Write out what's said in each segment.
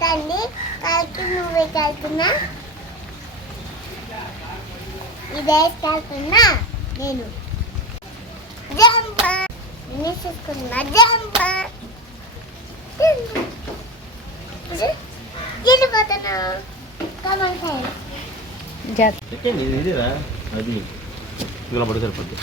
కాదండి కలికి నువ్వే కలుతున్నా ఇదే కలుతున్నా నేను జంప నేను చూసుకున్నా జంప వెళ్ళిపోతున్నా కమన్ ఇదిరా అది ఇలా పడి సరిపోద్ది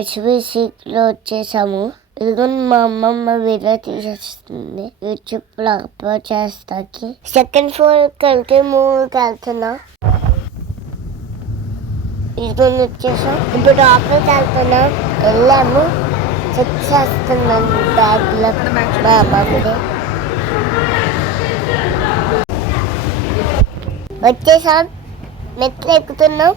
HBCలో వచ్చేసాము. ఇదిగో మా అమ్మమ్మ వీడియో తీసేస్తుంది యూట్యూబ్లో అప్లోడ్ చేస్తాకి. సెకండ్ ఫ్లోర్కి వెళ్తే మూవీకి వెళ్తున్నా. ఇదిగో వచ్చేసాం. ఇప్పుడు ఆఫీస్కి వెళ్తున్నాం. వెళ్ళాము చెక్ చేస్తున్నాను బ్యాగ్లో మా అమ్మమ్మది. వచ్చేసాం మెట్లు ఎక్కుతున్నాం.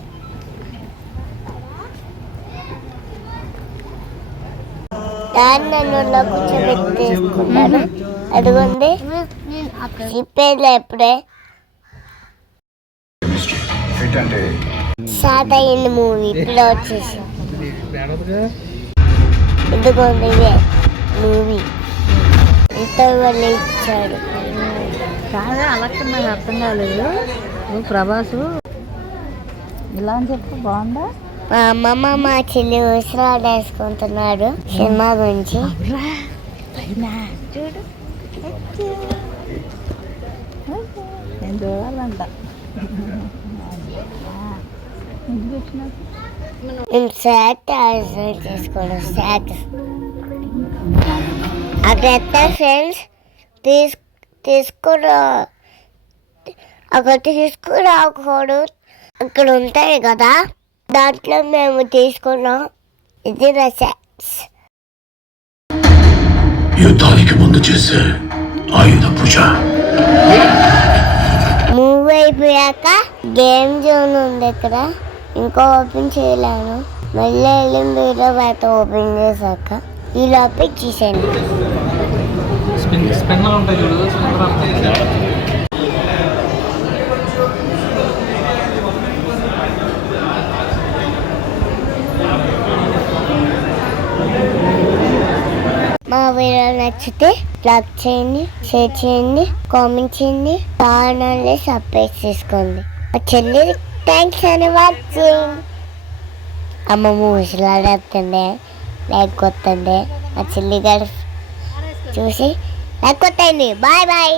దాన్ని నన్ను కూర్చోబెట్టి తీసుకున్నాను. అదిగోండి చెప్పేది ఎప్పుడే స్టార్ట్ అయ్యింది మూవీ. ఇప్పుడు వచ్చేసి ఇదిగోండి ఇదే మూవీ. ఇంత వాళ్ళు ఇచ్చాడు కాదా అలా నాకు అర్థం కాలేదు. నువ్వు ప్రభాసు ఇలా అని చెప్పు బాగుందా. మా అమ్మమ్మ మా చెల్లి ఉసిరాడు వేసుకుంటున్నాడు సినిమా గురించి. నేను చూడాలంట. మేము శాట్ చేసుకోవడం శాట్ అక్కడ ఎత్తా ఫ్రెండ్స్ తీసుకురా అక్కడ తీసుకురాకూడదు. అక్కడ ఉంటాయి కదా దాంట్లో మేము తీసుకున్నాం. ఇది రెసెప్ట్స్. యుద్ధానికి ముందు చేసే ఆయుధ పూజ. మూవ్ అయిపోయాక గేమ్ జోన్ ఉంది ఇక్కడ. ఇంకా ఓపెన్ చేయలేను. మళ్ళీ వెళ్ళి మీరు బయట ఓపెన్ చేశాక ఈ లోపల తీసేయండి. మా వీడియో నచ్చితే లైక్ చేయండి, షేర్ చేయండి, కామెంట్ చేయండి, ఛానల్ని సబ్స్క్రైబ్ చేసుకోండి. మా చెల్లి థ్యాంక్స్ అని వాచింగ్. అమ్మ ముసలాడేస్తుంది లైక్ కొట్టండి. మా చెల్లి గారు చూసి లైక్ కొట్టండి. Bye bye.